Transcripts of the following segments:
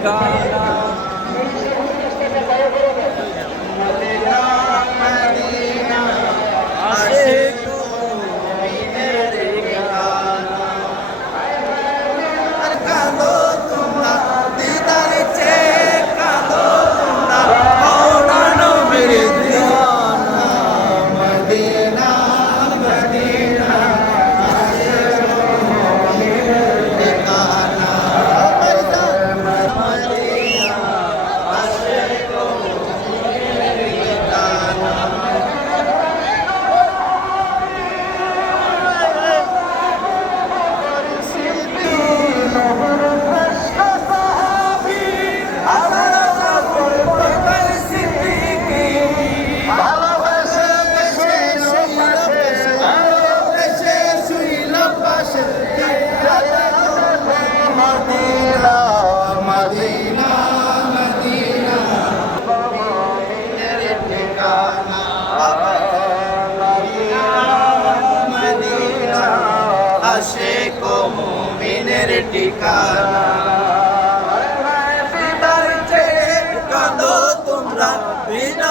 ঠিকানা আশেক মুমিনের ঠিকানা ফিদার চেয়ে কাঁদো তোমরা বিনা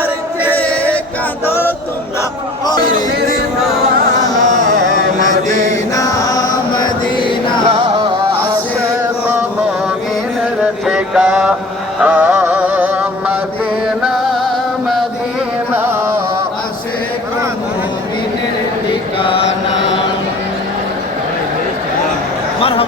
থেকা মদিনা মদিনা। আসে